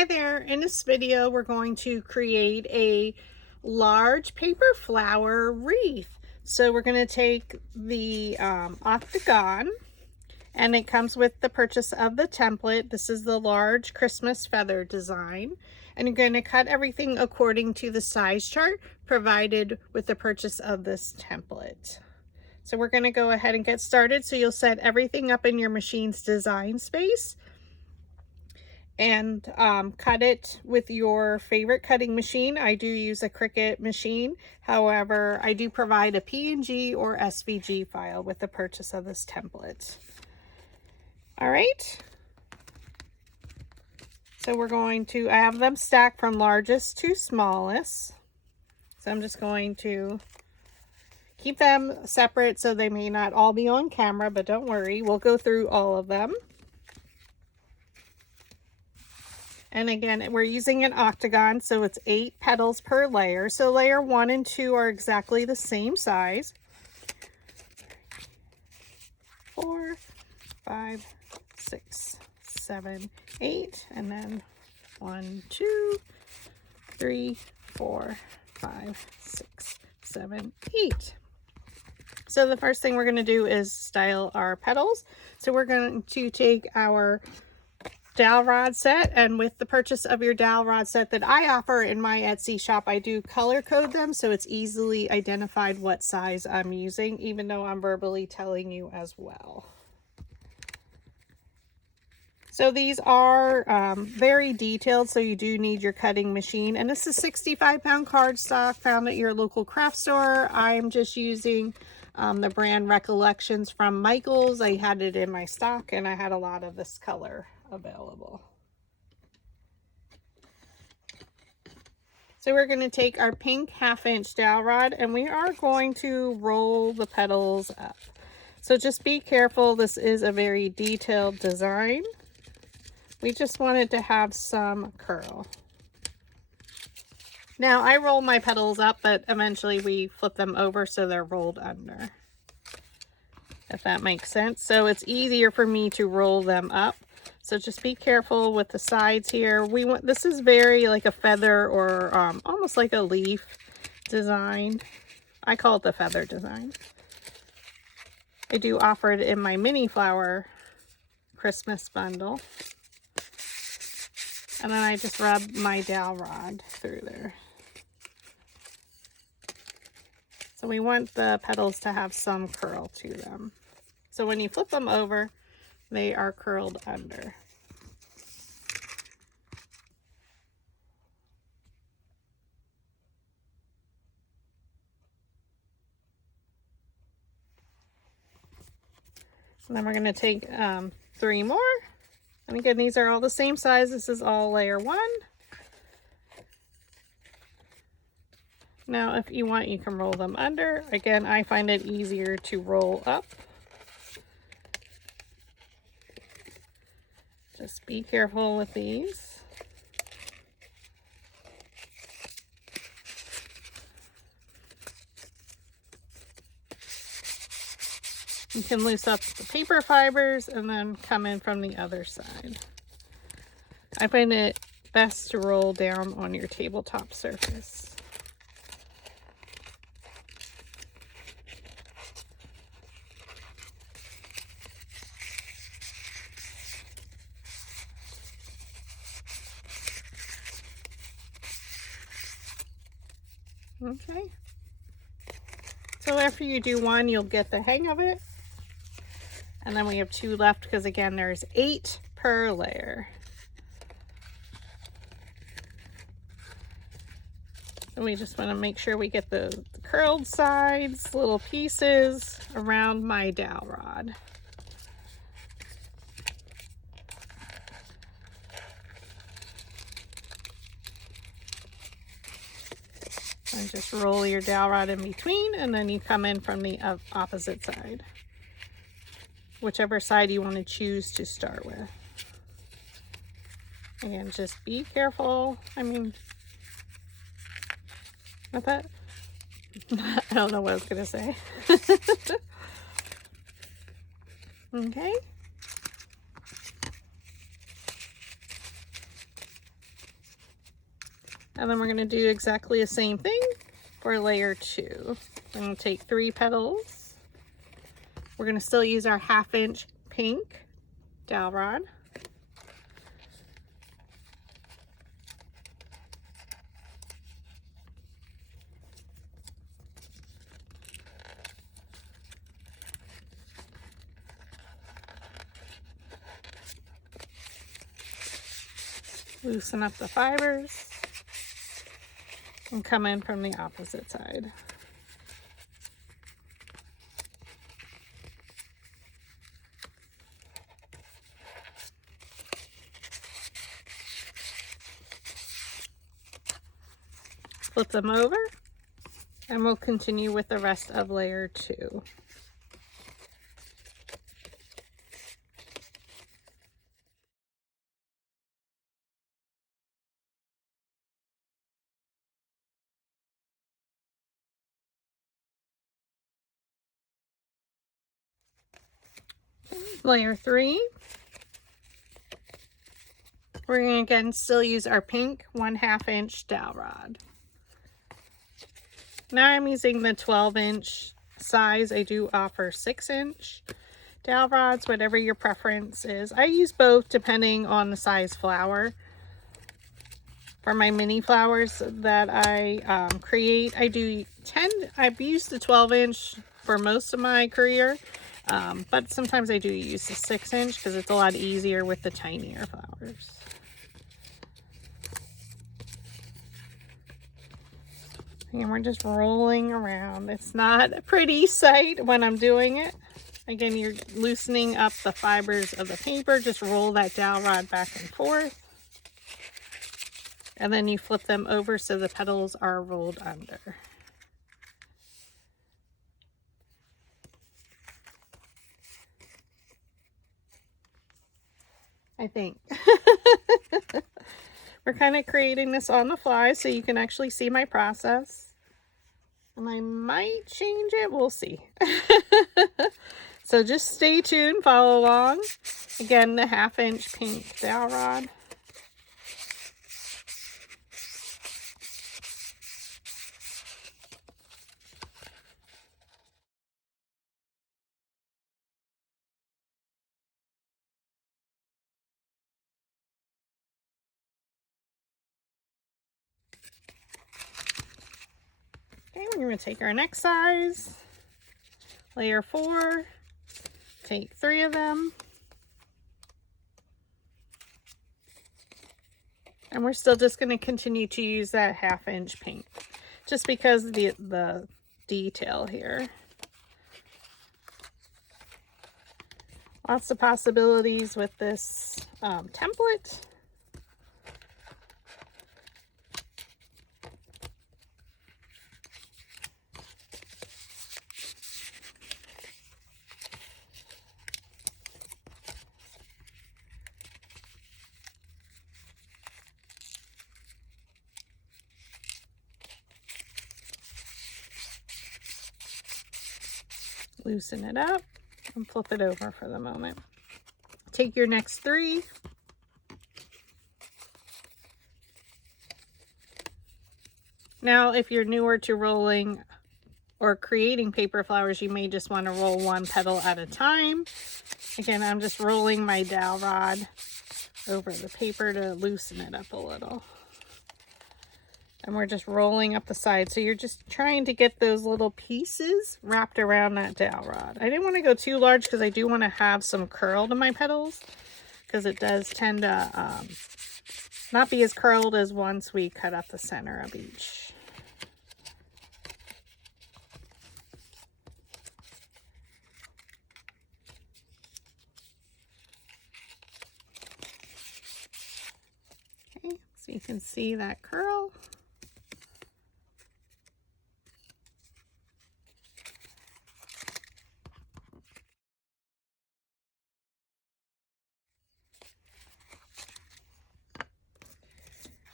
Hi there, in this video we're going to create a large paper flower wreath. So we're going to take the octagon, and it comes with the purchase of the template. This is the large Christmas feather design, and you're going to cut everything according to the size chart provided with the purchase of this template. So we're going to go ahead and get started. So you'll set everything up in your machine's design space and cut it with your favorite cutting machine. I do use a Cricut machine. However, I do provide a PNG or SVG file with the purchase of this template. All right. So we're going to, I have them stacked from largest to smallest. So I'm just going to keep them separate so they may not all be on camera, but don't worry, we'll go through all of them. And again, we're using an octagon, so it's 8 petals per layer. So layer 1 and 2 are exactly the same size. 4, 5, 6, 7, 8, and then 1, 2, 3, 4, 5, 6, 7, 8. So the first thing we're going to do is style our petals. So we're going to take our dowel rod set, and with the purchase of your dowel rod set that I offer in my Etsy shop, I do color code them so it's easily identified what size I'm using, even though I'm verbally telling you as well. So these are very detailed, so you do need your cutting machine, and this is 65-pound cardstock found at your local craft store. I'm just using the brand Recollections from Michaels. I had it in my stock and I had a lot of this color available. So we're going to take our pink 1/2-inch dowel rod and we are going to roll the petals up. So just be careful, this is a very detailed design. We just want it to have some curl. Now I roll my petals up, but eventually we flip them over so they're rolled under, if that makes sense. So it's easier for me to roll them up. So just be careful with the sides here. We want, this is very like a feather or almost like a leaf design. I call it the feather design. I do offer it in my mini flower Christmas bundle. And then I just rub my dowel rod through there. So we want the petals to have some curl to them. So when you flip them over, they are curled under. And then we're going to take 3 more. And again, these are all the same size. This is all layer 1. Now, if you want, you can roll them under. Again, I find it easier to roll up. Just be careful with these. You can loose up the paper fibers and then come in from the other side. I find it best to roll down on your tabletop surface. Okay. So after you do one, you'll get the hang of it. And then we have 2 left because again, there's 8 per layer. And we just want to make sure we get the curled sides, little pieces around my dowel rod. And just roll your dowel rod in between, and then you come in from the opposite side. Whichever side you want to choose to start with. Again, just be careful. I mean, with that, I don't know what I was going to say. Okay. And then we're going to do exactly the same thing for layer 2. I'm going to take 3 petals. We're going to still use our 1/2 inch pink dowel rod. Loosen up the fibers and come in from the opposite side. Flip them over and we'll continue with the rest of layer 2. Layer 3, we're going to again still use our pink 1/2 inch dowel rod. Now I'm using the 12-inch size. I do offer 6-inch dowel rods, whatever your preference is. I use both depending on the size flower. For my mini flowers that I create, I've used the 12-inch for most of my career. But sometimes I do use the 6-inch because it's a lot easier with the tinier flowers. And we're just rolling around. It's not a pretty sight when I'm doing it. Again, you're loosening up the fibers of the paper. Just roll that dowel rod back and forth. And then you flip them over so the petals are rolled under. I think. We're kind of creating this on the fly so you can actually see my process. And I might change it, we'll see. So just stay tuned, follow along. Again, the 1/2 inch pink dowel rod. Okay, we're going to take our next size, layer 4, take 3 of them, and we're still just going to continue to use that 1/2 inch pink, just because of the detail here. Lots of possibilities with this template. Loosen it up and flip it over for the moment. Take your next 3. Now, if you're newer to rolling or creating paper flowers, you may just want to roll 1 petal at a time. Again, I'm just rolling my dowel rod over the paper to loosen it up a little. And we're just rolling up the side. So you're just trying to get those little pieces wrapped around that dowel rod. I didn't want to go too large because I do want to have some curl to my petals, because it does tend to not be as curled as once we cut up the center of each. Okay, so you can see that curl.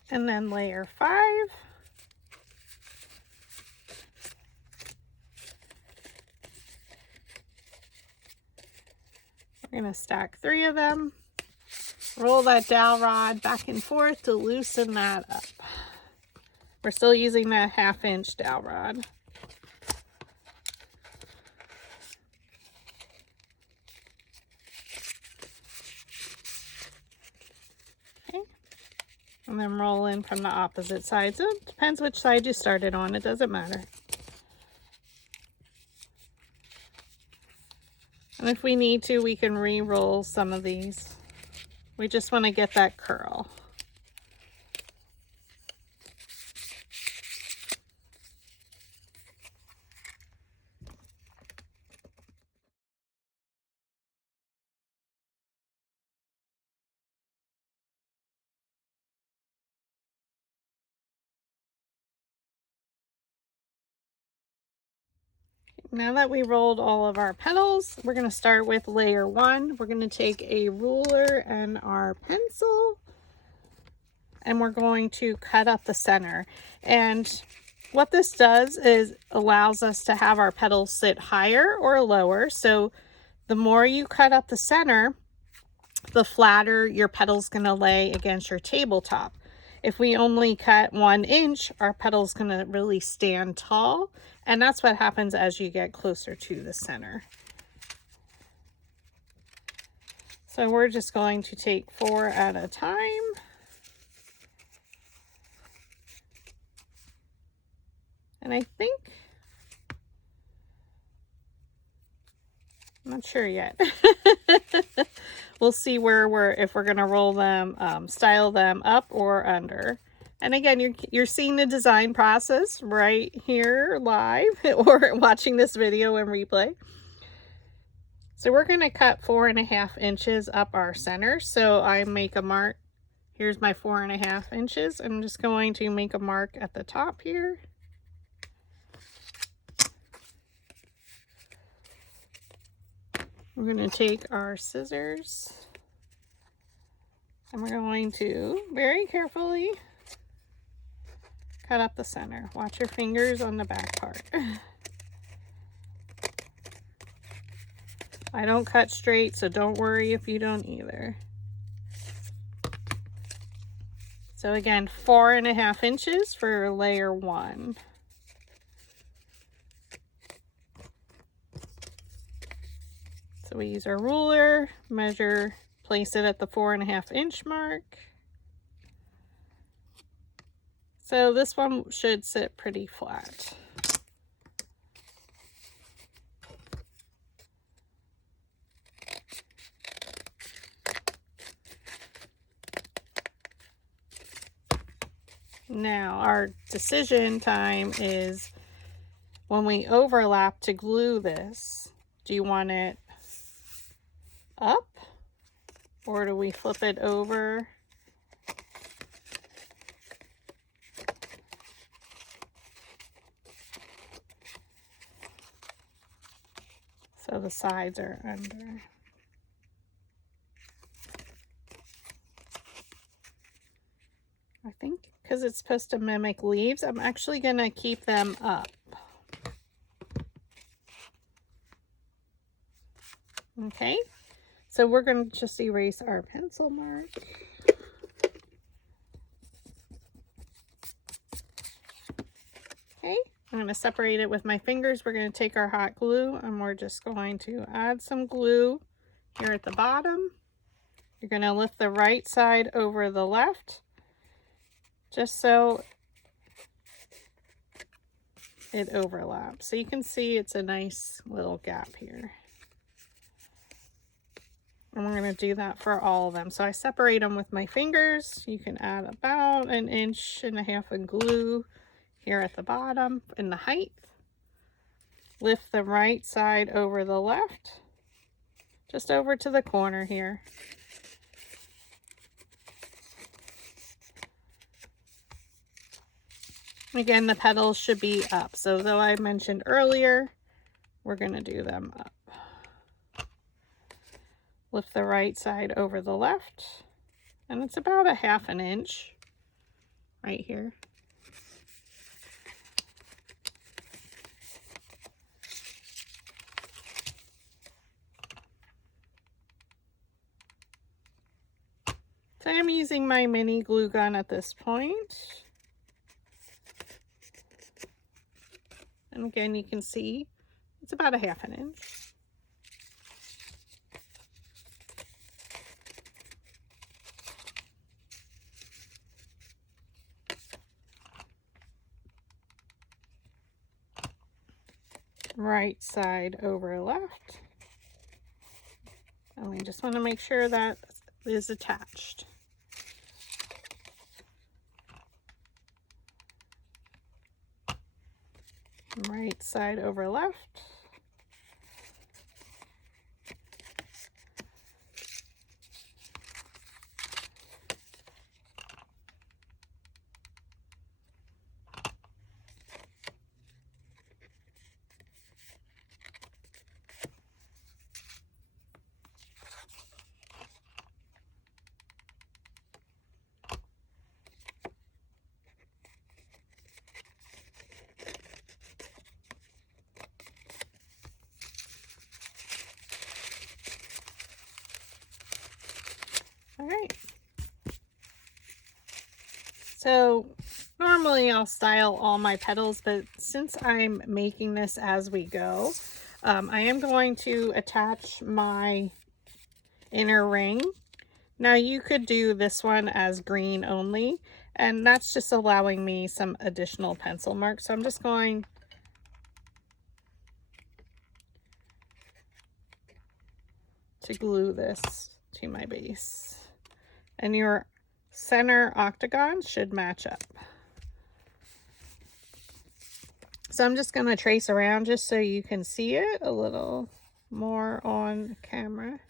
And then layer 5. We're going to stack 3 of them. Roll that dowel rod back and forth to loosen that up. We're still using that 1/2 inch dowel rod. Okay. And then roll in from the opposite side. So it depends which side you started on. It doesn't matter. And if we need to, we can re-roll some of these. We just want to get that curl. Now that we rolled all of our petals, we're going to start with layer 1. We're going to take a ruler and our pencil, and we're going to cut up the center. And what this does is allows us to have our petals sit higher or lower. So the more you cut up the center, the flatter your petal's going to lay against your tabletop. If we only cut 1 inch, our petal's going to really stand tall, and that's what happens as you get closer to the center. So we're just going to take 4 at a time. And I think, I'm not sure yet. We'll see where if we're going to roll them, style them up or under. And again, you're seeing the design process right here live or watching this video in replay. So we're going to cut 4.5 inches up our center. So I make a mark. Here's my 4.5 inches. I'm just going to make a mark at the top here. We're going to take our scissors and we're going to very carefully cut up the center. Watch your fingers on the back part. I don't cut straight, so don't worry if you don't either. So again, 4.5 inches for layer 1. So we use our ruler, measure, place it at the 4.5 inch mark. So this one should sit pretty flat. Now our decision time is when we overlap to glue this. Do you want it up or do we flip it over? So the sides are under. I think because it's supposed to mimic leaves, I'm actually going to keep them up. Okay, so we're going to just erase our pencil mark. Okay, I'm going to separate it with my fingers. We're going to take our hot glue and we're just going to add some glue here at the bottom. You're going to lift the right side over the left, just so it overlaps. So you can see it's a nice little gap here. And we're going to do that for all of them. So I separate them with my fingers. You can add about 1.5 inches of glue here at the bottom in the height. Lift the right side over the left, just over to the corner here. Again, the petals should be up. So though I mentioned earlier, we're going to do them up. Lift the right side over the left, and it's about 1/2 inch right here. So I'm using my mini glue gun at this point. And again, you can see it's about a 1/2 inch. Right side over left. And we just want to make sure that is attached. Right side over left. All right. So normally I'll style all my petals, but since I'm making this as we go, I am going to attach my inner ring. Now you could do this one as green only, and that's just allowing me some additional pencil marks. So I'm just going to glue this to my base. And your center octagon should match up. So I'm just going to trace around just so you can see it a little more on camera.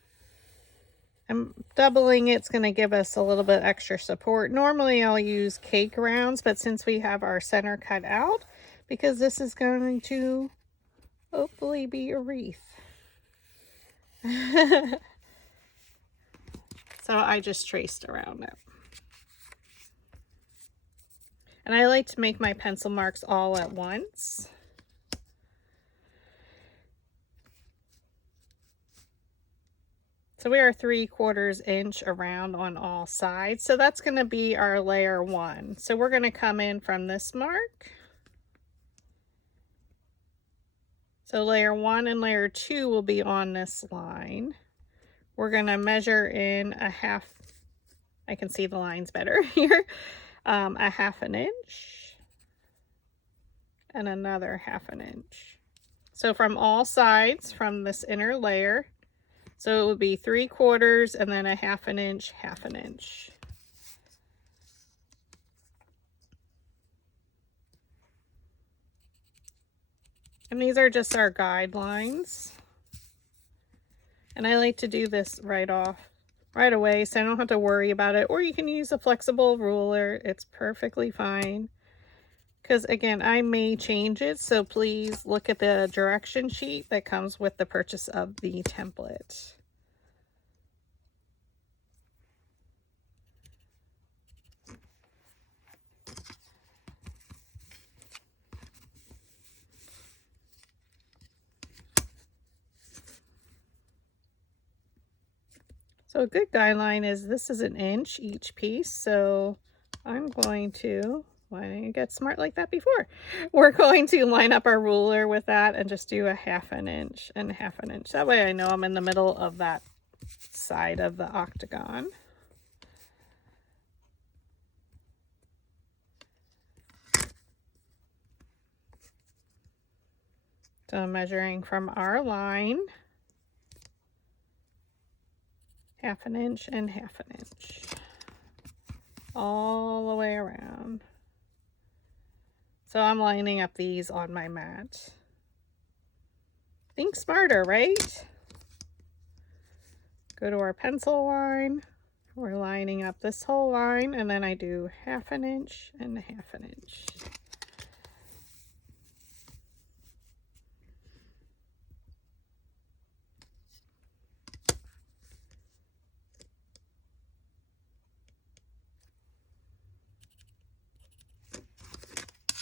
I'm doubling it's going to give us a little bit extra support. Normally I'll use cake rounds, but since we have our center cut out, because this is going to hopefully be a wreath. So I just traced around it. And I like to make my pencil marks all at once. So we are 3/4 inch around on all sides. So that's going to be our layer 1. So we're going to come in from this mark. So layer 1 and layer 2 will be on this line. We're going to measure in a 1/2. I can see the lines better here. A 1/2 inch and another 1/2 inch. So from all sides, from this inner layer, so it would be 3/4 and then a 1/2 inch, 1/2 inch. And these are just our guidelines. And I like to do this right away, so I don't have to worry about it. Or you can use a flexible ruler. It's perfectly fine. Because again, I may change it, so please look at the direction sheet that comes with the purchase of the template. So a good guideline is this is 1 inch each piece, so I'm going to, why didn't you get smart like that before? We're going to line up our ruler with that and just do a 1/2 inch and 1/2 inch. That way I know I'm in the middle of that side of the octagon. So I'm measuring from our line, 1/2 inch and 1/2 inch, all the way around. So I'm lining up these on my mat. Think smarter, right? Go to our pencil line. We're lining up this whole line, and then I do 1/2 inch and 1/2 inch.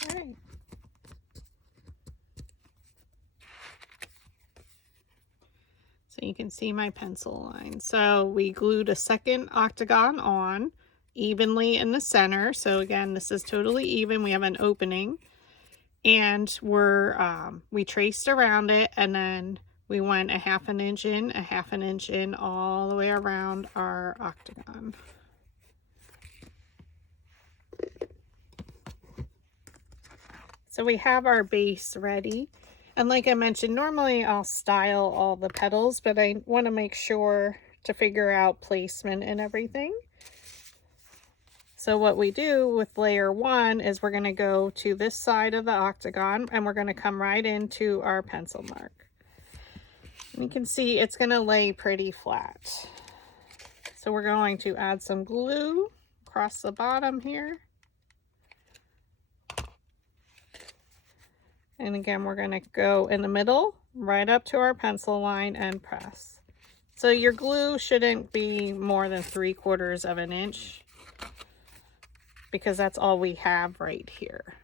All right. So you can see my pencil line. So we glued a second octagon on evenly in the center. So again, this is totally even. We have an opening. and we traced around it, and then we went a 1/2 inch in, a 1/2 inch in, all the way around our octagon. So we have our base ready. And like I mentioned, normally I'll style all the petals, but I want to make sure to figure out placement and everything. So what we do with layer 1 is we're going to go to this side of the octagon, and we're going to come right into our pencil mark. And you can see it's going to lay pretty flat. So we're going to add some glue across the bottom here. And again, we're going to go in the middle, right up to our pencil line, and press. So your glue shouldn't be more than 3/4 of an inch, because that's all we have right here.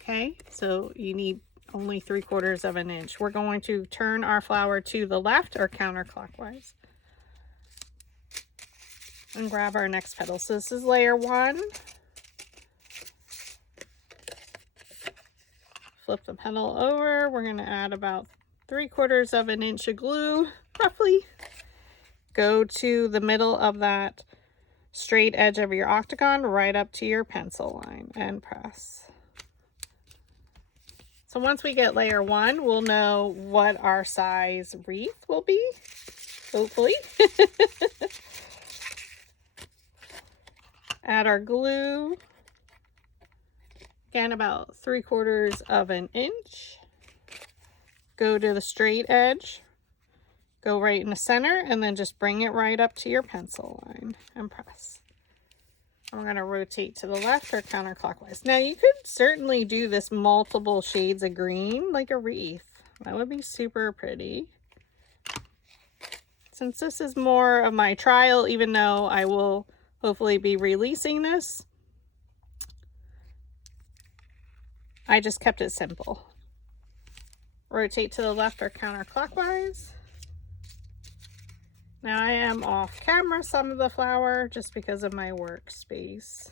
Okay, so you need only 3/4 of an inch. We're going to turn our flower to the left or counterclockwise. And grab our next petal. So this is layer 1. Flip the petal over. We're going to add about 3/4 of an inch of glue, roughly. Go to the middle of that straight edge of your octagon, right up to your pencil line, and press. So once we get layer 1, we'll know what our size wreath will be, hopefully. Add our glue. Again, about 3/4 of an inch. Go to the straight edge, go right in the center, and then just bring it right up to your pencil line and press. And we're going to rotate to the left or counterclockwise. Now you could certainly do this multiple shades of green like a wreath. That would be super pretty. Since this is more of my trial, even though I will hopefully be releasing this, I just kept it simple. Rotate to the left or counterclockwise. Now I am off camera some of the flower just because of my workspace.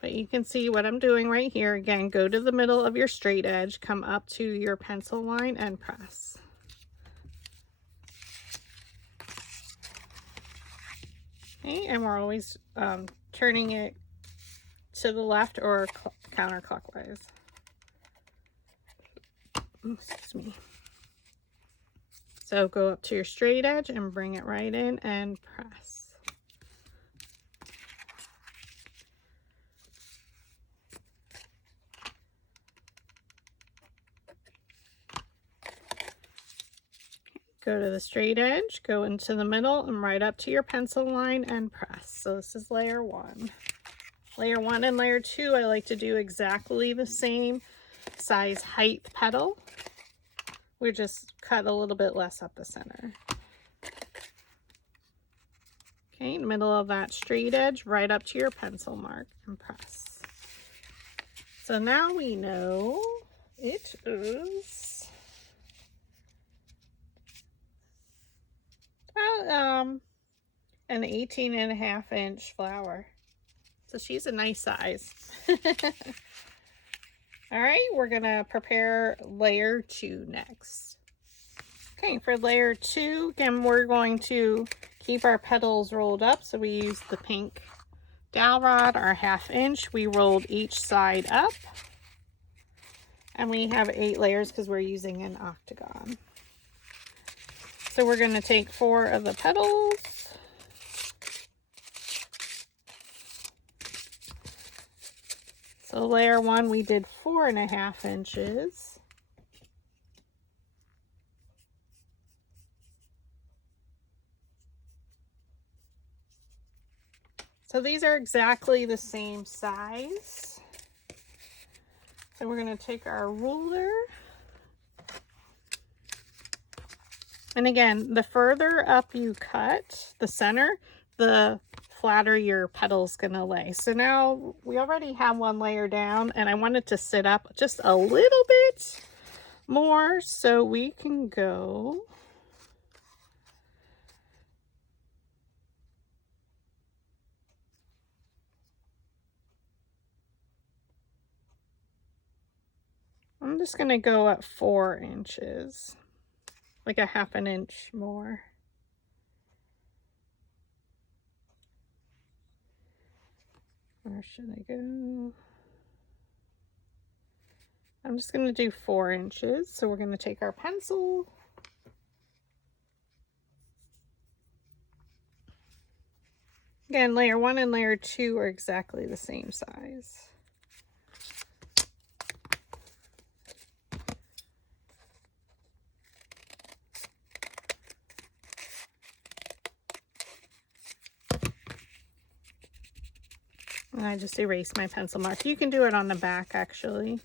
But you can see what I'm doing right here. Again, go to the middle of your straight edge, come up to your pencil line, and press. Okay, and we're always turning it to the left or counterclockwise. Excuse me. So go up to your straight edge and bring it right in and press. Go to the straight edge, go into the middle, and right up to your pencil line and press. So this is layer 1. Layer 1 and layer 2, I like to do exactly the same size height petal. We just cut a little bit less up the center. Okay, in the middle of that straight edge, right up to your pencil mark and press. So now we know it is about an 18.5 inch flower. So she's a nice size. All right, we're gonna prepare layer 2 next. Okay, for layer 2, again, we're going to keep our petals rolled up. So we use the pink dowel rod, our 1/2 inch. We rolled each side up. And we have 8 layers because we're using an octagon. So we're gonna take 4 of the petals. So layer 1, we did 4.5 inches. So these are exactly the same size. So we're going to take our ruler. And again, the further up you cut the center, the flatter your petal's gonna lay. So now we already have 1 layer down, and I want it to sit up just a little bit more, so we can go I'm just going to go up 4 inches, like a 1/2 inch more. Where should I go? I'm just going to do 4 inches. So we're going to take our pencil. Again, layer 1 and layer 2 are exactly the same size. And I just erased my pencil mark. You can do it on the back actually.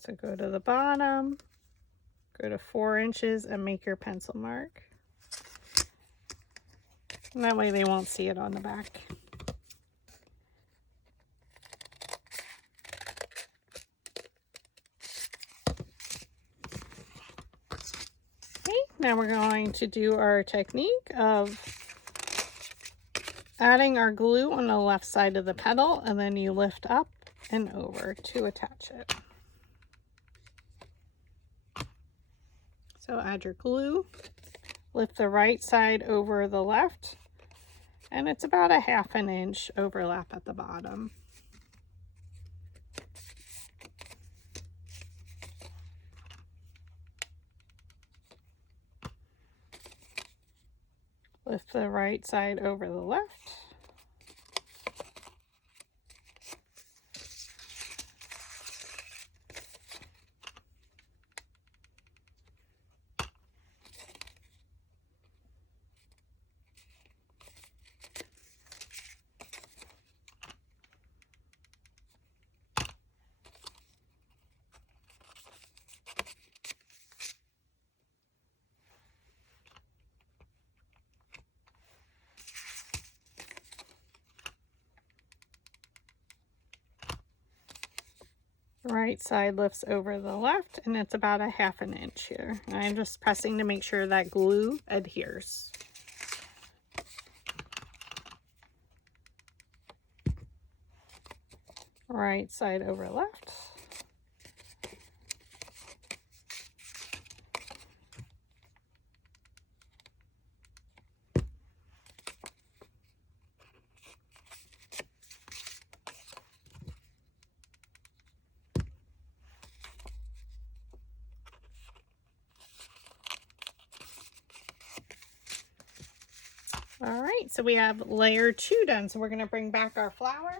So go to the bottom, go to 4 inches and make your pencil mark. And that way they won't see it on the back. Okay, now we're going to do our technique of adding our glue on the left side of the petal, and then you lift up and over to attach it. So add your glue, lift the right side over the left, and it's about a 1/2 inch overlap at the bottom. Lift the right side over the left. Right side lifts over the left, and it's about a 1/2 inch here. And I'm just pressing to make sure that glue adheres. Right side over left. All right, so we have layer 2 done. So we're going to bring back our flower.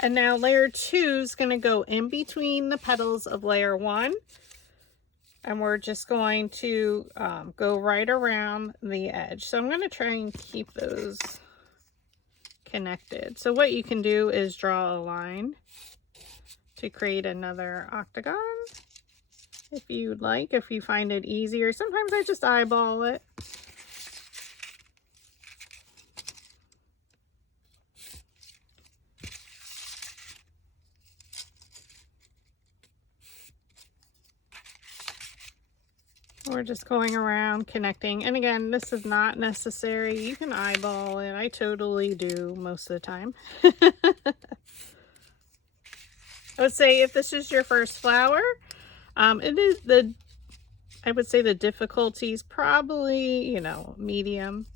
And now layer 2 is going to go in between the petals of layer 1. And we're just going to go right around the edge. So I'm going to try and keep those connected. So what you can do is draw a line to create another octagon if you'd like, if you find it easier. Sometimes I just eyeball it. We're just going around connecting. And again, this is not necessary. You can eyeball it. I totally do most of the time. I would say if this is your first flower, it is I would say the difficulty is probably, you know, medium.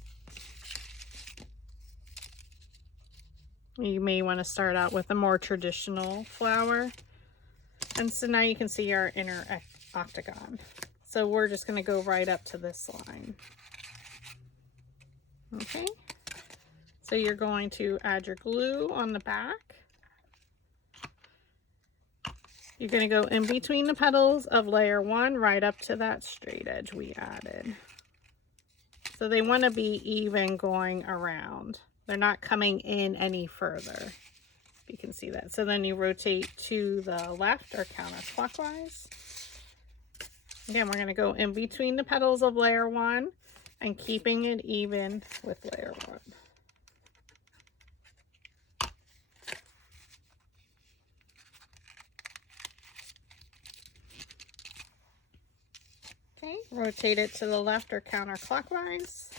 You may want to start out with a more traditional flower. And so now you can see our inner octagon. So we're just going to go right up to this line. Okay. So you're going to add your glue on the back. You're going to go in between the petals of layer 1 right up to that straight edge we added. So they want to be even going around. They're not coming in any further. You can see that. So then you rotate to the left or counterclockwise. Again, we're going to go in between the petals of layer 1 and keeping it even with layer 1. Okay, rotate it to the left or counterclockwise.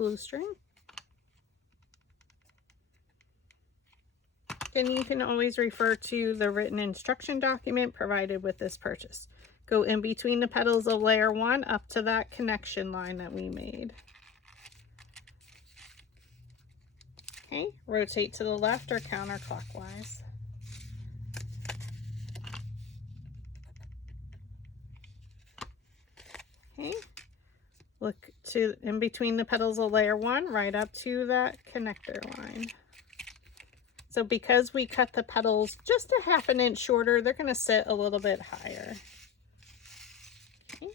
glue string. And you can always refer to the written instruction document provided with this purchase. Go in between the petals of layer 1 up to that connection line that we made. Okay, rotate to the left or counterclockwise. Okay, look to in between the petals of layer 1 right up to that connector line. So because we cut the petals just a ½ inch shorter, they're going to sit a little bit higher. Okay.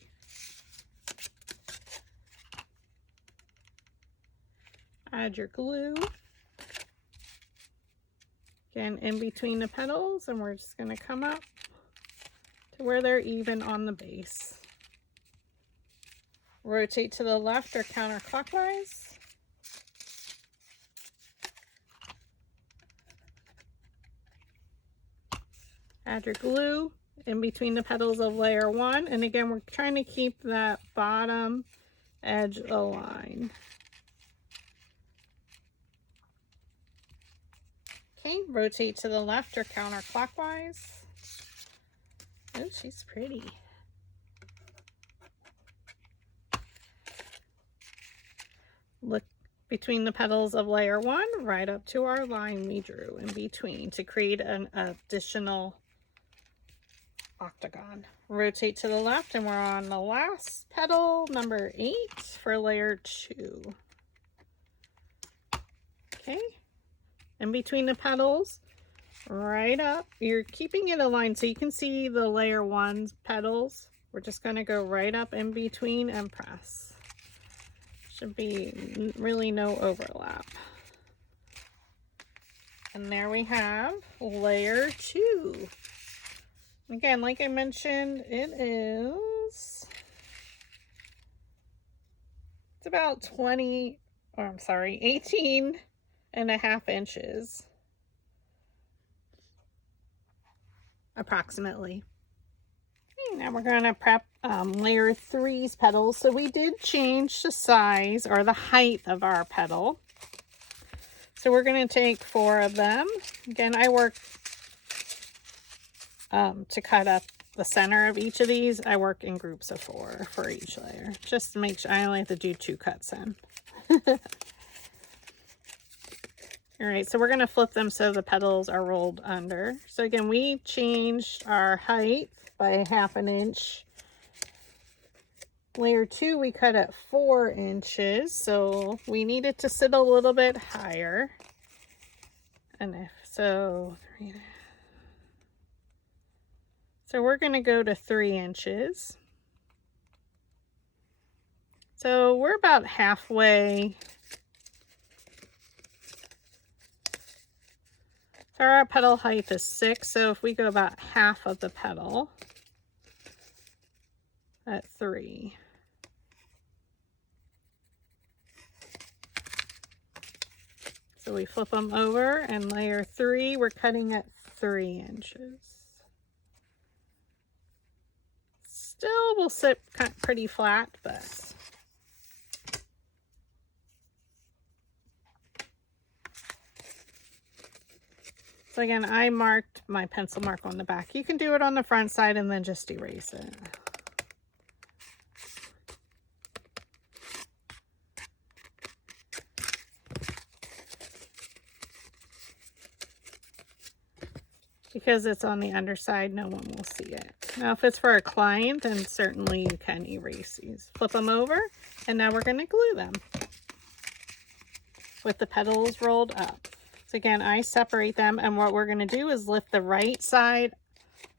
Add your glue. Again, in between the petals, and we're just going to come up to where they're even on the base. Rotate to the left or counterclockwise. Add your glue in between the petals of layer 1. And again, we're trying to keep that bottom edge aligned. Okay, rotate to the left or counterclockwise. Oh, she's pretty. Look between the petals of layer 1 right up to our line we drew in between to create an additional octagon. Rotate to the left and we're on the last petal, number 8 for layer 2. Okay, in between the petals, right up, you're keeping it aligned so you can see the layer 1's petals. We're just going to go right up in between and press. Should be really no overlap. And there we have layer 2. Again, like I mentioned, it's about 18 and a half inches approximately. Okay, now we're going to prep layer 3's petals. So we did change the size or the height of our petal. So we're going to take 4 of them. Again, I work to cut up the center of each of these. I work in groups of 4 for each layer, just to make sure I only have to do 2 cuts in. All right, so we're going to flip them so the petals are rolled under. So again, we changed our height by ½ inch. Layer 2 we cut at 4 inches, so we need it to sit a little bit higher. And so we're going to go to 3 inches. So we're about halfway. So our petal height is 6, so if we go about half of the petal at 3. So we flip them over, and layer 3, we're cutting at 3 inches. Still will sit pretty flat, but so again, I marked my pencil mark on the back. You can do it on the front side and then just erase it. Because it's on the underside, no one will see it. Now, if it's for a client, then certainly you can erase these. Flip them over, and now we're going to glue them with the petals rolled up. So again, I separate them, and what we're going to do is lift the right side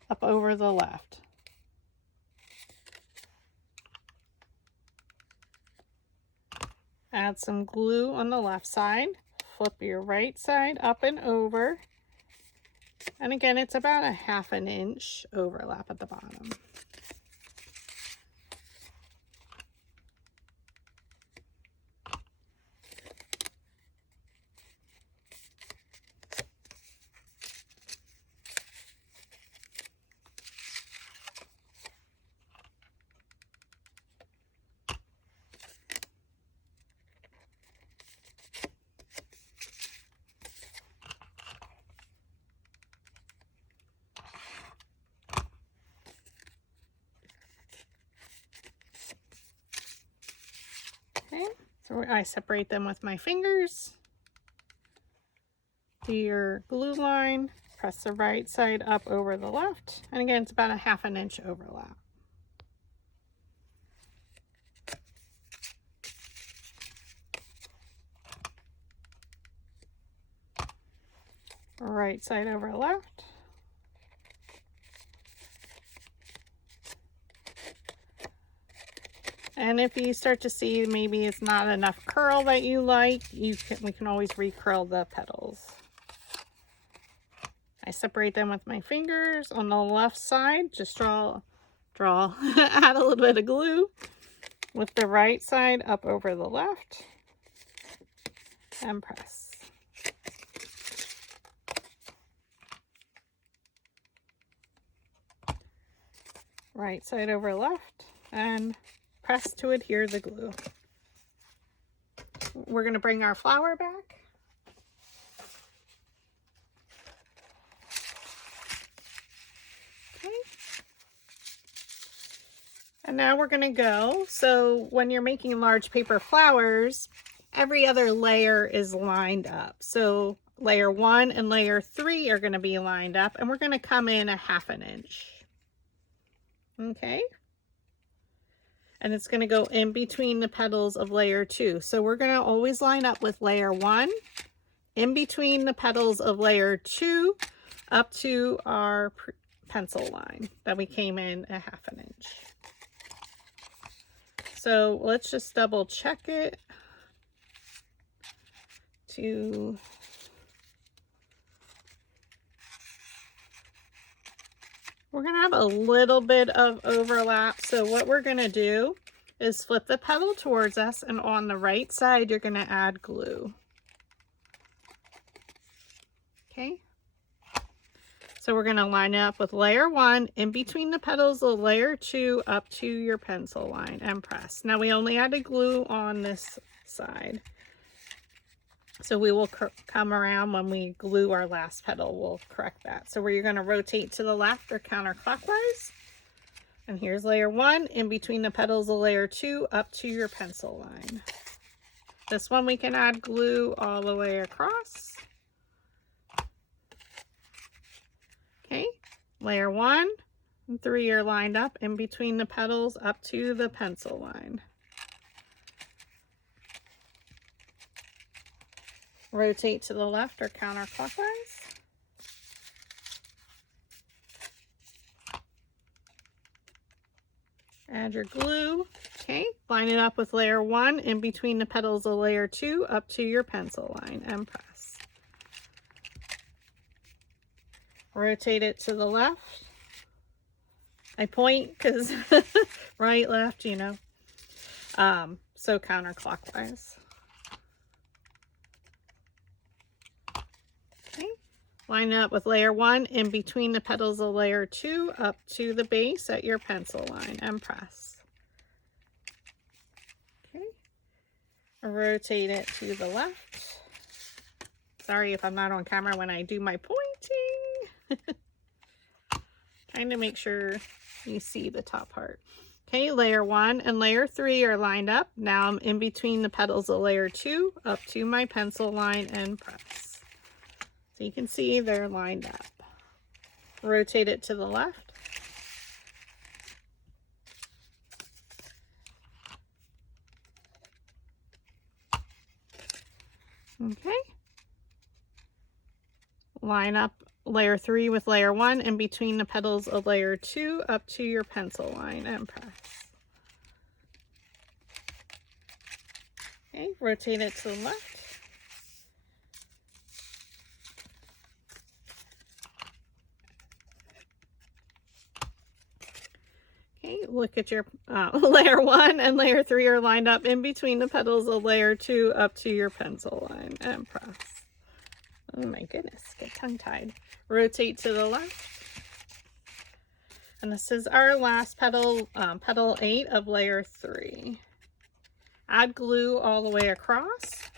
up over the left. Add some glue on the left side. Flip your right side up and over. And again, it's about a ½ inch overlap at the bottom. So I separate them with my fingers. Do your glue line, press the right side up over the left, and again it's about a 1/2 inch overlap. Right side over left. And if you start to see maybe it's not enough curl that you like, we can always re-curl the petals. I separate them with my fingers. On the left side, just draw, add a little bit of glue with the right side up over the left and press. Right side over left and press to adhere the glue. We're going to bring our flower back. Okay. And now we're going to go. So when you're making large paper flowers, every other layer is lined up. So layer 1 and layer 3 are going to be lined up, and we're going to come in a 1/2 inch. Okay. And it's going to go in between the petals of layer 2. So we're going to always line up with layer 1, in between the petals of layer 2, up to our pencil line that we came in a 1/2 inch. So let's just double check it to we're going to have a little bit of overlap. So what we're going to do is flip the petal towards us, and on the right side, you're going to add glue. Okay. So we're going to line it up with layer 1, in between the petals of layer 2, up to your pencil line and press. Now we only added glue on this side. So we will come around when we glue our last petal, we'll correct that. So you're going to rotate to the left or counterclockwise. And here's layer 1, in between the petals of layer 2, up to your pencil line. This one we can add glue all the way across. Okay, layer 1 and 3 are lined up in between the petals up to the pencil line. Rotate to the left or counterclockwise. Add your glue. Okay, line it up with layer 1 in between the petals of layer 2 up to your pencil line and press. Rotate it to the left. I point because right, left, you know. So counterclockwise. Okay, line it up with layer 1 in between the petals of layer 2 up to the base at your pencil line and press. Okay, rotate it to the left. Sorry if I'm not on camera when I do my pointing. Trying to make sure you see the top part. Okay, layer 1 and layer 3 are lined up. Now I'm in between the petals of layer 2 up to my pencil line and press. So you can see they're lined up. Rotate it to the left. Okay. Line up layer 3 with layer 1 in between the petals of layer 2 up to your pencil line and press. Okay, rotate it to the left. Okay, look at your layer 1 and layer 3 are lined up in between the petals of layer 2 up to your pencil line and press. Oh my goodness, get tongue-tied. Rotate to the left. And this is our last petal, petal 8 of layer 3. Add glue all the way across.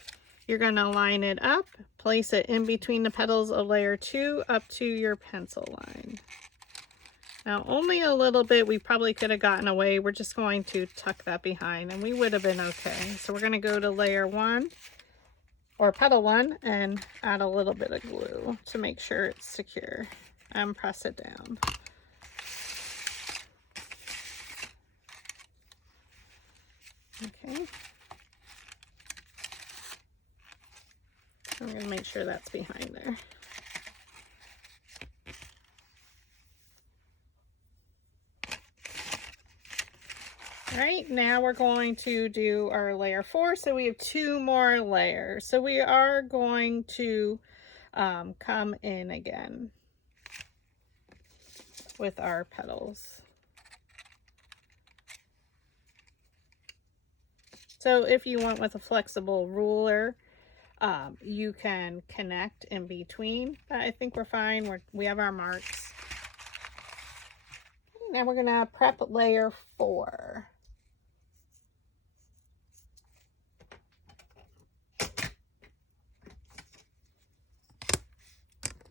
You're going to line it up, place it in between the petals of layer 2 up to your pencil line. Now only a little bit, we probably could have gotten away. We're just going to tuck that behind and we would have been okay. So we're going to go to layer 1 or petal 1 and add a little bit of glue to make sure it's secure and press it down. Okay. I'm going to make sure that's behind there. All right, now we're going to do our layer 4. So we have 2 more layers. So we are going to come in again with our petals. So if you went with a flexible ruler, you can connect in between, but I think we're fine. We have our marks. Now we're gonna prep layer 4.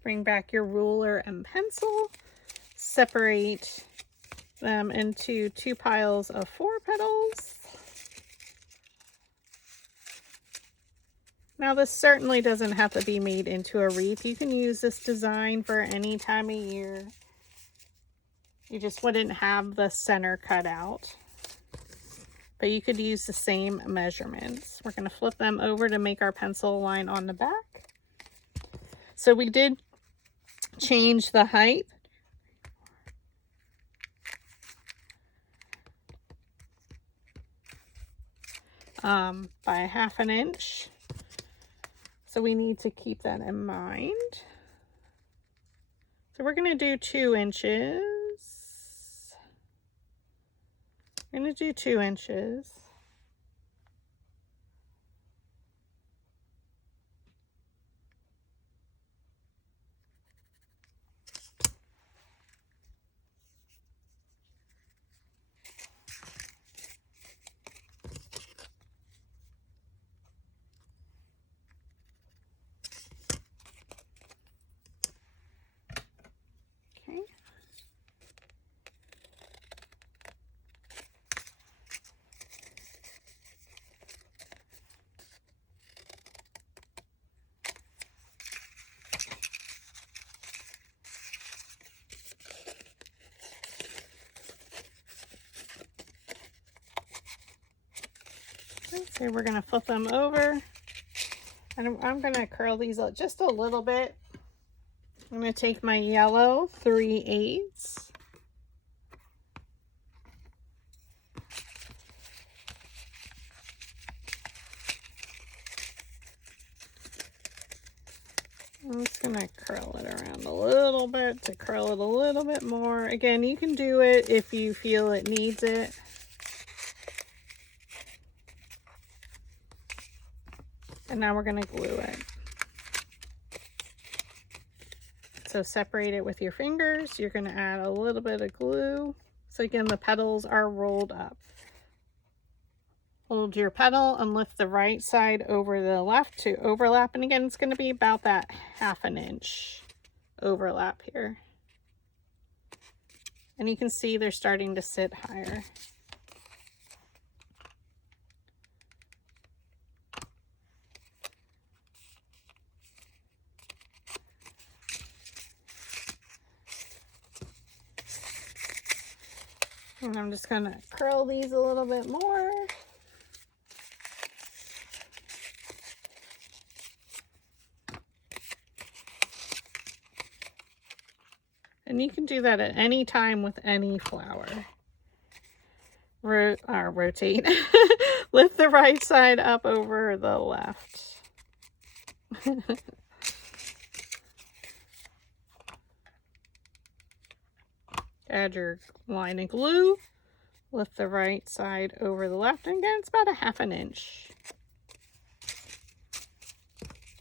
Bring back your ruler and pencil. Separate them into 2 piles of 4 petals. Now this certainly doesn't have to be made into a wreath. You can use this design for any time of year. You just wouldn't have the center cut out. But you could use the same measurements. We're going to flip them over to make our pencil line on the back. So we did change the height. By 1/2 inch. So we need to keep that in mind. So we're going to do 2 inches. I'm going to do 2 inches. Okay. So we're going to flip them over, and I'm going to curl these up just a little bit. I'm going to take my yellow 3/8. I'm just going to curl it around a little bit to curl it a little bit more. Again, you can do it if you feel it needs it. And now we're going to glue it. So separate it with your fingers. You're going to add a little bit of glue. So again, the petals are rolled up. Hold your petal and lift the right side over the left to overlap. And again, it's going to be about that 1/2 inch overlap here. And you can see they're starting to sit higher. And I'm just going to curl these a little bit more. And you can do that at any time with any flower. Rotate. Lift the right side up over the left. Add your line of glue. Lift the right side over the left. And again, it's about 1/2 inch.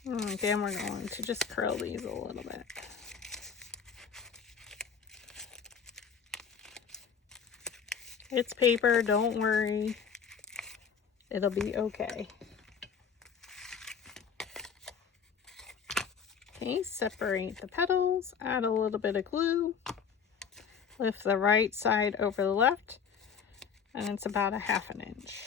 And again, we're going to just curl these a little bit. It's paper, don't worry. It'll be okay. Okay, separate the petals, add a little bit of glue. lift the right side over the left, and it's about a 1/2 inch.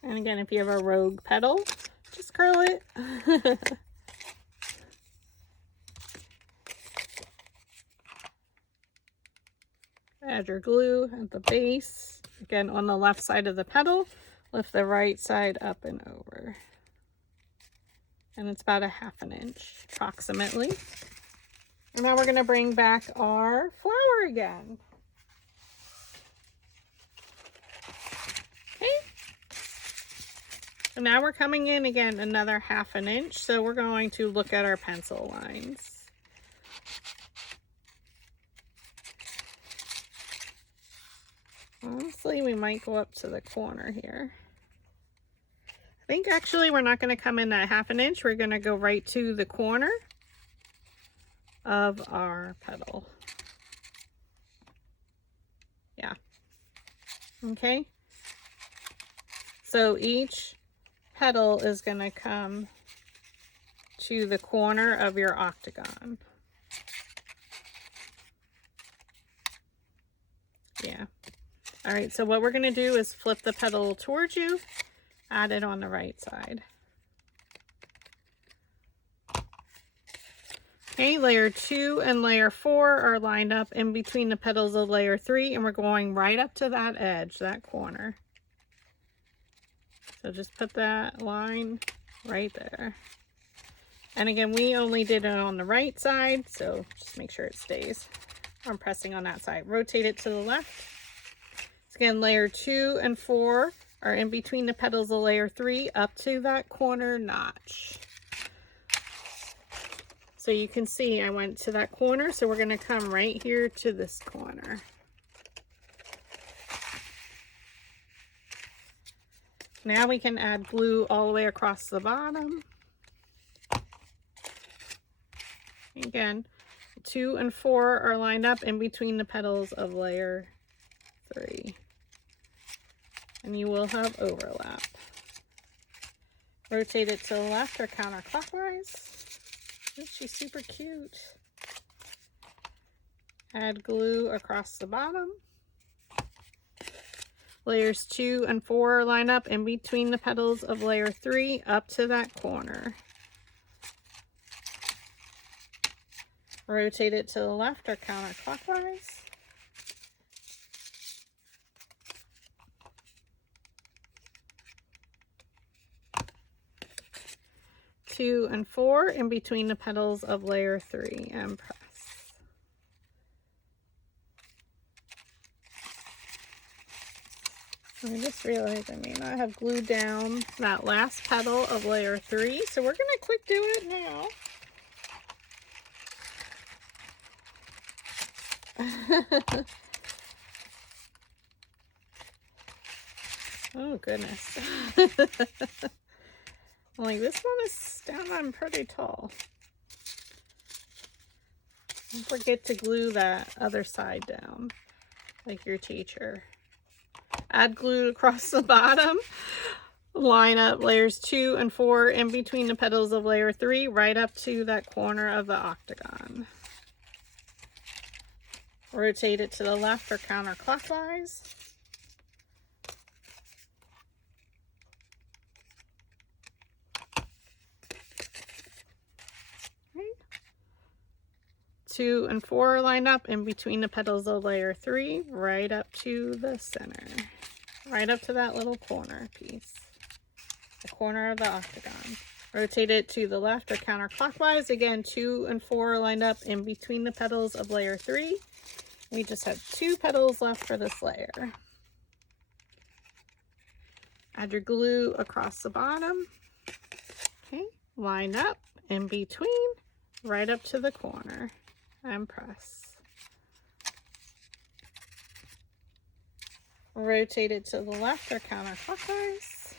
And again, if you have a rogue petal, just curl it. Add your glue at the base. Again, on the left side of the petal, lift the right side up and over. And it's about a 1/2 inch approximately. And now we're going to bring back our flower again. Okay. So now we're coming in again another 1/2 inch. So we're going to look at our pencil lines. Honestly, we might go up to the corner here. I think actually we're not going to come in that 1/2 inch. We're going to go right to the corner of our petal. Yeah. Okay. So each petal is going to come to the corner of your octagon. Yeah. All right, so what we're going to do is flip the petal towards you, add it on the right side. Okay, layer 2 and layer 4 are lined up in between the petals of layer 3, and we're going right up to that edge, that corner. So just put that line right there. And again, we only did it on the right side, so just make sure it stays. I'm pressing on that side. Rotate it to the left. Again, layer 2 and 4 are in between the petals of layer 3 up to that corner notch. So you can see I went to that corner, so we're going to come right here to this corner. Now we can add glue all the way across the bottom. Again, 2 and 4 are lined up in between the petals of layer 3. And you will have overlap. Rotate it to the left or counterclockwise. Oh, she's super cute. Add glue across the bottom. Layers 2 and 4 line up in between the petals of layer 3 up to that corner. Rotate it to the left or counterclockwise. 2 and 4 in between the petals of layer 3 and press. I just realized I may not have glued down that last petal of layer 3, so we're going to quick do it now. Oh goodness. Like, this one is down on pretty tall. Don't forget to glue that other side down, like your teacher. Add glue across the bottom. Line up layers 2 and 4 in between the petals of layer 3, right up to that corner of the octagon. Rotate it to the left or counterclockwise. Okay. 2 and 4 line up in between the petals of layer 3, right up to the center. Right up to that little corner piece. The corner of the octagon. Rotate it to the left or counterclockwise. Again, 2 and 4 lined up in between the petals of layer 3. We just have 2 petals left for this layer. Add your glue across the bottom. Okay, line up in between, right up to the corner, and press. rotate it to the left or counterclockwise.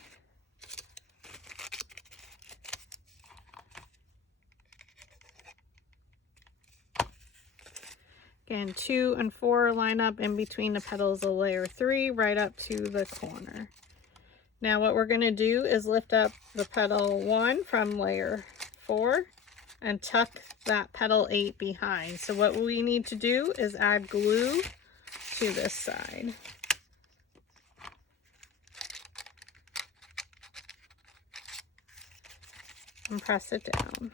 Again, 2 and 4 line up in between the petals of layer 3 right up to the corner. Now what we're going to do is lift up the petal 1 from layer 4 and tuck that petal 8 behind. So what we need to do is add glue to this side. And press it down.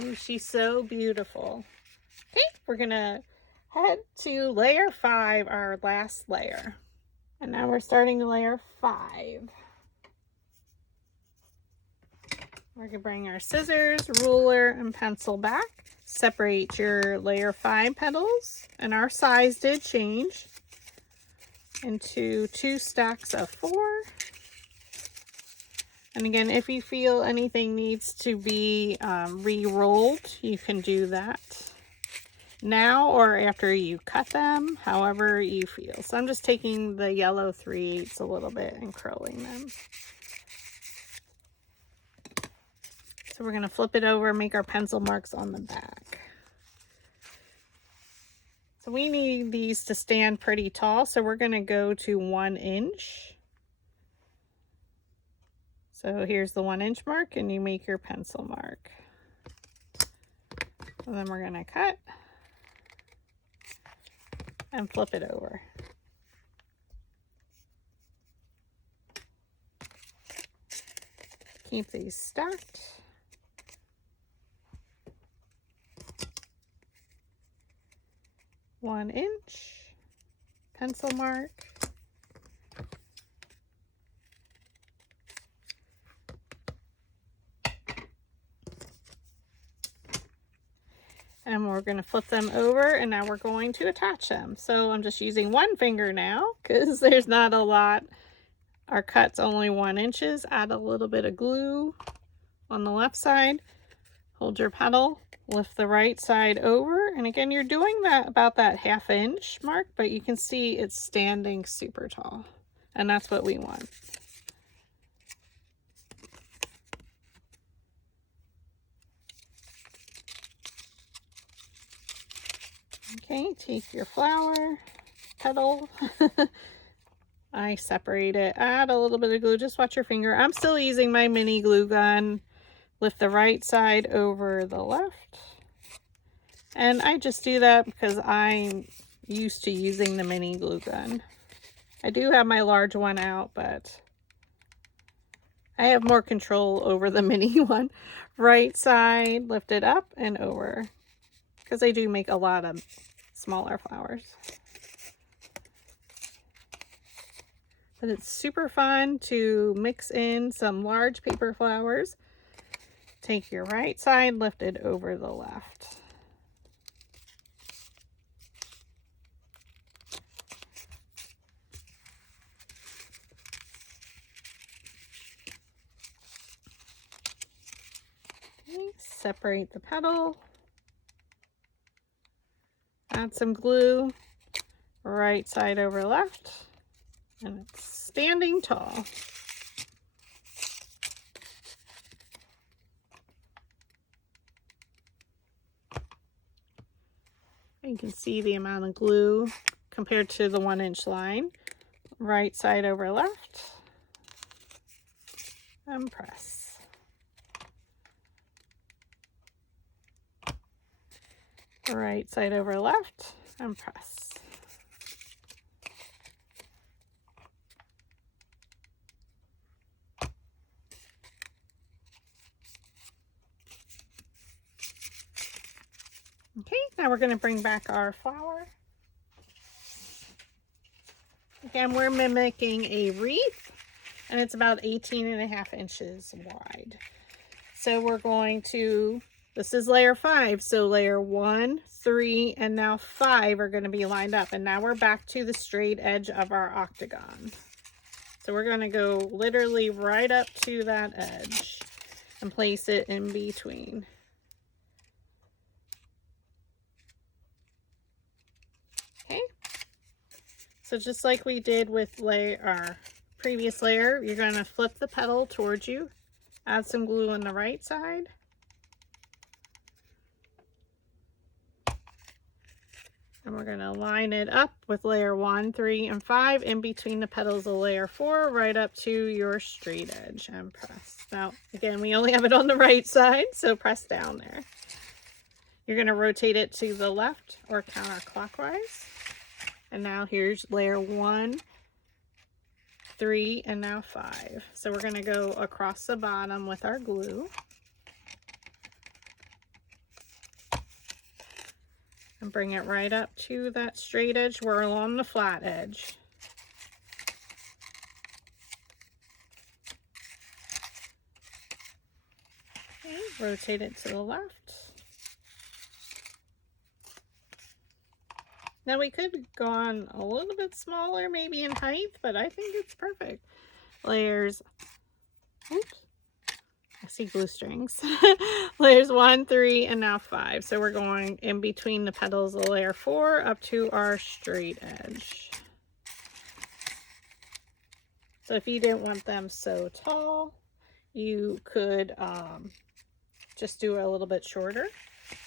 Oh, she's so beautiful. Okay, we're gonna head to layer 5, our last layer. And now we're starting layer 5. We're gonna bring our scissors, ruler, and pencil back. Separate your layer 5 petals, and our size did change, into 2 stacks of 4. And again, if you feel anything needs to be re-rolled, you can do that now or after you cut them, however you feel. So I'm just taking the yellow 3/8 a little bit and curling them. So we're going to flip it over and make our pencil marks on the back. So we need these to stand pretty tall, so we're going to go to 1 inch. So here's the 1 inch mark, and you make your pencil mark. And then we're going to cut and flip it over. Keep these stacked. One inch pencil mark. And we're going to flip them over, and now we're going to attach them. So I'm just using 1 finger now because there's not a lot. Our cut's only 1 inch. Add a little bit of glue on the left side. Hold your petal, lift the right side over. And again, you're doing that about that 1/2 inch mark, but you can see it's standing super tall. And that's what we want. Okay, take your flower petal. I separate it, add a little bit of glue, just watch your finger. I'm still using my mini glue gun. Lift the right side over the left. And I just do that because I'm used to using the mini glue gun. I do have my large one out, but I have more control over the mini one. Right side, lift it up and over, because I do make a lot of smaller flowers. But it's super fun to mix in some large paper flowers. Take your right side, lift it over the left. Okay, separate the petal. Add some glue, right side over left, and it's standing tall. You can see the amount of glue compared to the 1 inch line. Right side over left, and press. Right side over left, and press. Okay, now we're going to bring back our flower. Again, we're mimicking a wreath, and it's about 18.5 inches wide. So we're going to, this is layer 5, so layer 1, 3, and now 5 are going to be lined up. And now we're back to the straight edge of our octagon. So we're going to go literally right up to that edge and place it in between. So just like we did with our previous layer, you're going to flip the petal towards you, add some glue on the right side, and we're going to line it up with layer 1, 3, and 5 in between the petals of layer 4, right up to your straight edge, and press. Now, again, we only have it on the right side, so press down there. You're going to rotate it to the left or counterclockwise. And now here's layer 1, 3, and now 5. So we're going to go across the bottom with our glue. And bring it right up to that straight edge. We're along the flat edge. Okay, rotate it to the left. Now we could go on a little bit smaller maybe in height, but I think it's perfect. Layers, oops, I see glue strings. Layers 1, 3, and now 5. So we're going in between the petals of layer 4 up to our straight edge. So if you didn't want them so tall, you could just do it a little bit shorter.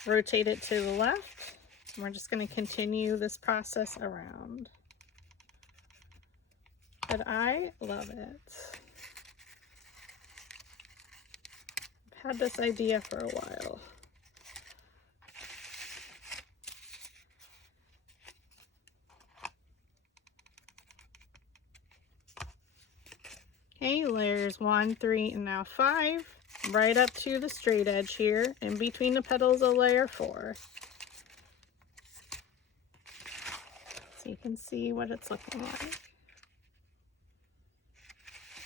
Rotate it to the left. We're just going to continue this process around. But I love it. I've had this idea for a while. Okay, layers 1, 3, and now 5. Right up to the straight edge here, in between the petals of layer 4. So you can see what it's looking like.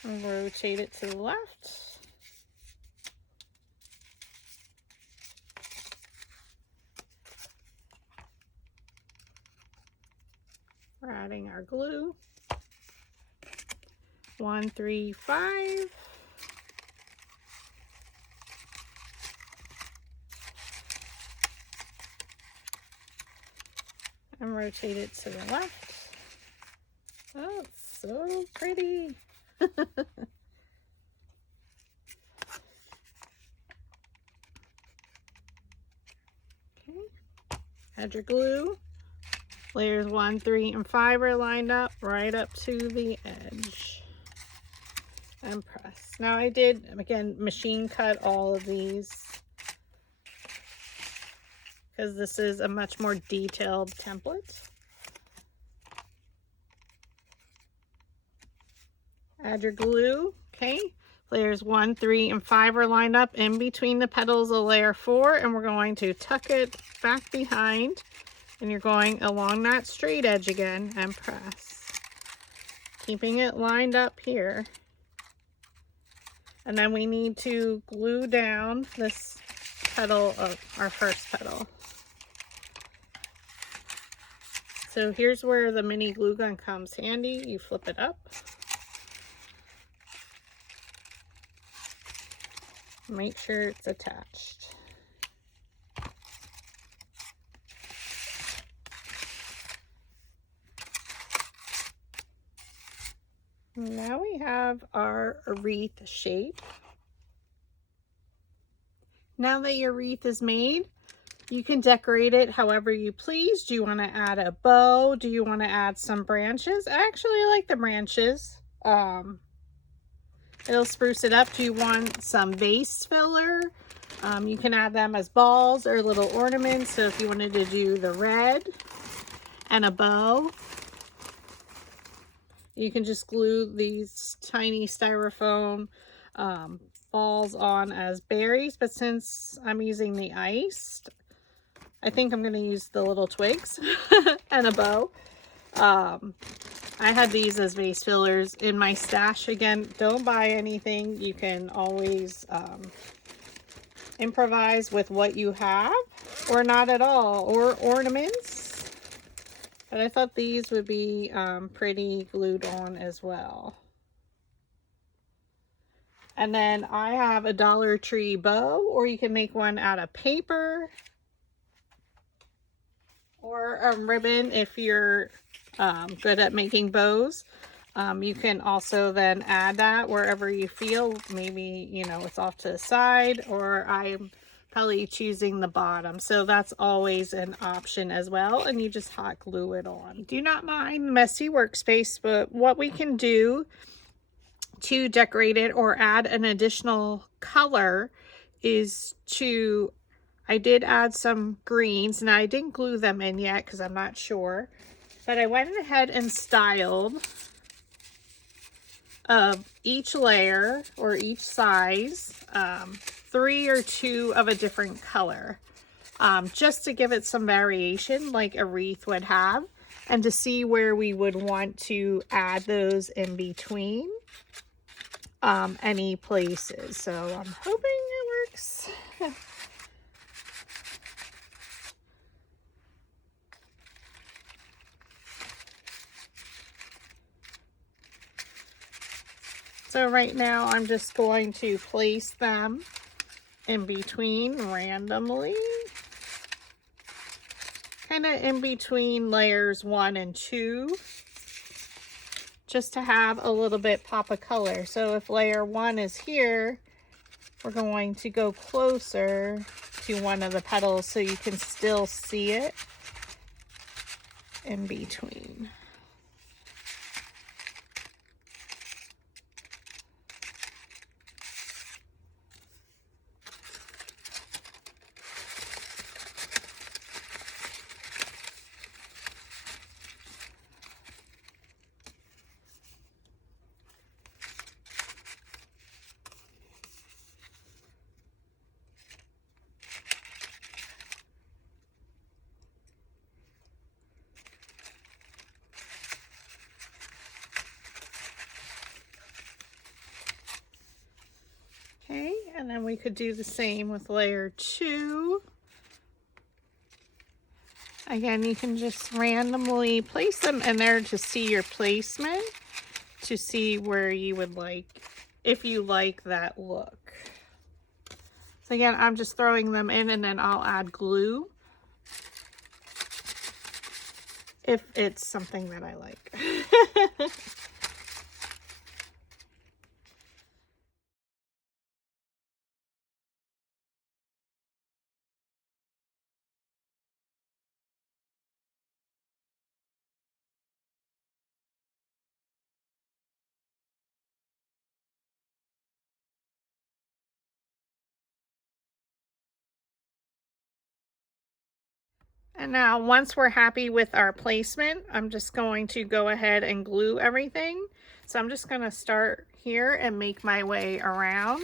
And rotate it to the left. We're adding our glue. 1, 3, 5. And rotate it to the left. Oh, it's so pretty. Okay. Add your glue. Layers 1, 3, and 5 are lined up right up to the edge. And press. Now I did, again, machine cut all of these because this is a much more detailed template. Add your glue, okay? Layers 1, 3, and 5 are lined up in between the petals of layer 4, and we're going to tuck it back behind, and you're going along that straight edge again and press. Keeping it lined up here. And then we need to glue down this petal of our first petal. So here's where the mini glue gun comes handy. You flip it up. Make sure it's attached. Now we have our wreath shape. Now that your wreath is made, you can decorate it however you please. Do you want to add a bow? Do you want to add some branches? I actually like the branches. It'll spruce it up. Do you want some vase filler? You can add them as balls or little ornaments. So if you wanted to do the red and a bow, you can just glue these tiny styrofoam balls on as berries. But since I'm using the iced, I think I'm going to use the little twigs and a bow. I had these as vase fillers in my stash. Again, don't buy anything. You can always improvise with what you have or not at all, or ornaments. But I thought these would be pretty glued on as well. And then I have a Dollar Tree bow, or you can make one out of paper or a ribbon if you're good at making bows. You can also then add that wherever you feel. Maybe, you know, it's off to the side, or I'm probably choosing the bottom. So that's always an option as well. And you just hot glue it on. Do not mind messy workspace, but what we can do to decorate it or add an additional color is to, I did add some greens. Now I didn't glue them in yet because I'm not sure, but I went ahead and styled each layer or each size 3 or 2 of a different color, just to give it some variation like a wreath would have, and to see where we would want to add those in between any places. So I'm hoping it works. So right now I'm just going to place them in between randomly, kind of in between layers 1 and 2, just to have a little bit pop of color. So if layer 1 is here, we're going to go closer to one of the petals so you can still see it in between. Okay, and then we could do the same with layer 2. Again, you can just randomly place them in there to see your placement, to see where you would like, if you like that look. So again, I'm just throwing them in, and then I'll add glue if it's something that I like. And now once we're happy with our placement, I'm just going to go ahead and glue everything. So I'm just going to start here and make my way around.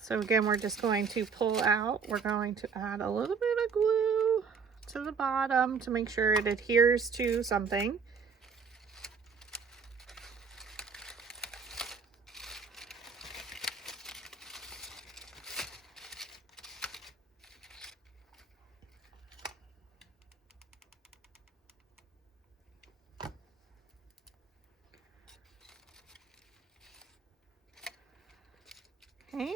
So again, we're just going to pull out. We're going to add a little bit of glue to the bottom to make sure it adheres to something. Okay.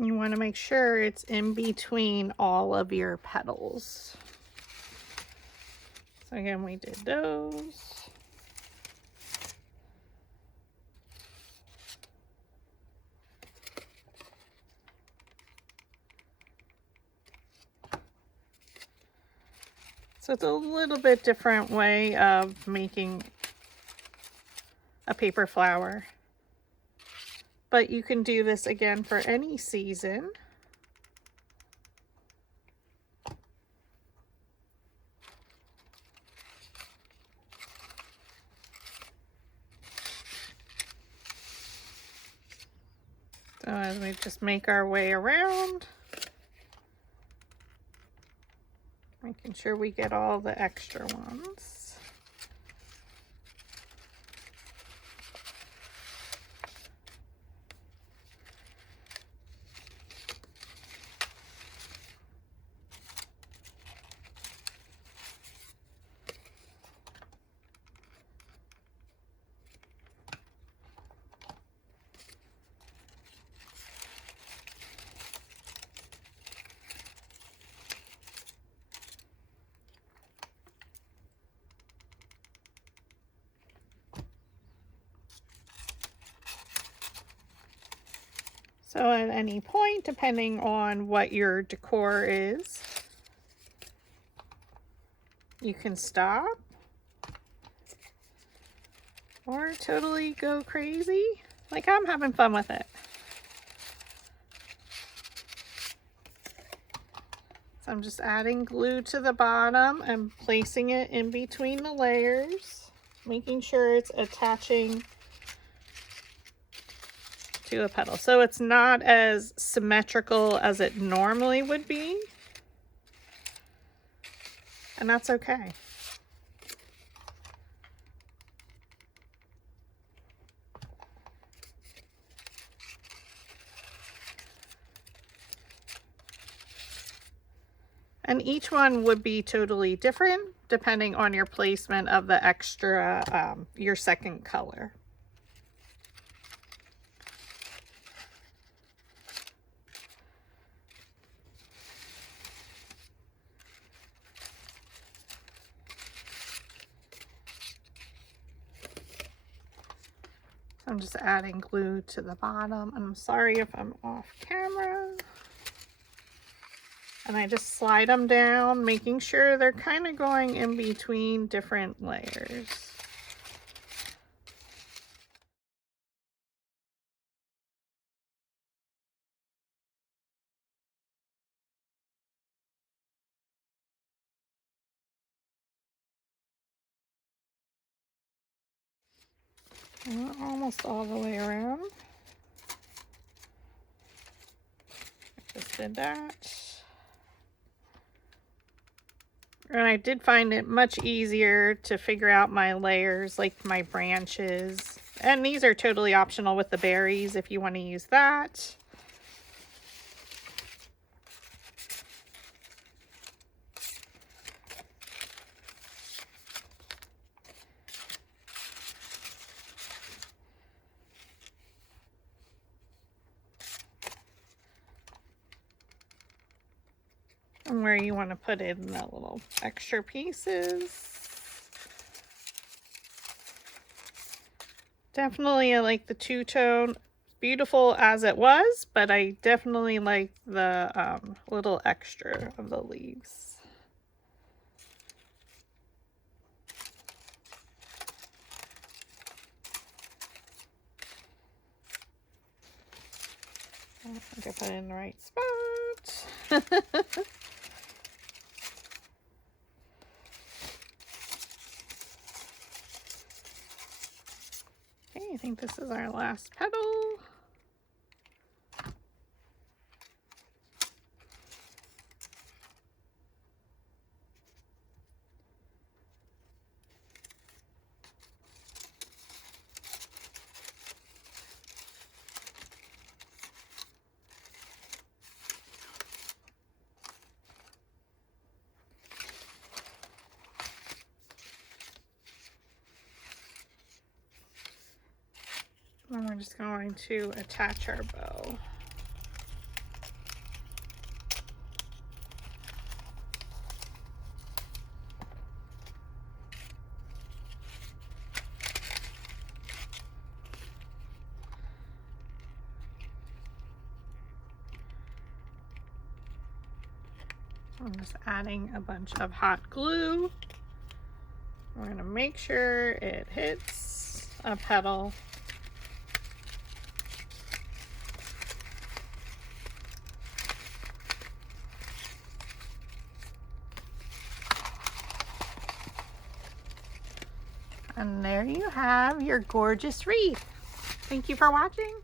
You want to make sure it's in between all of your petals. So again, we did those. So it's a little bit different way of making a paper flower. But you can do this again for any season. So as we just make our way around, making sure we get all the extra ones. So at any point, depending on what your decor is, you can stop or totally go crazy. Like I'm having fun with it. So I'm just adding glue to the bottom and placing it in between the layers, making sure it's attaching to a petal. So it's not as symmetrical as it normally would be. And that's okay. And each one would be totally different depending on your placement of the extra, your second color. I'm just adding glue to the bottom. I'm sorry if I'm off camera. And I just slide them down, making sure they're kind of going in between different layers. Almost all the way around. I just did that. And I did find it much easier to figure out my layers, like my branches. And these are totally optional with the berries if you want to use that. And where you want to put in the little extra pieces. Definitely I like the two-tone, beautiful as it was, but I definitely like the little extra of the leaves. I think I put it in the right spot. I think this is our last petal. And we're just going to attach our bow. I'm just adding a bunch of hot glue. We're going to make sure it hits a petal. And there you have your gorgeous wreath. Thank you for watching.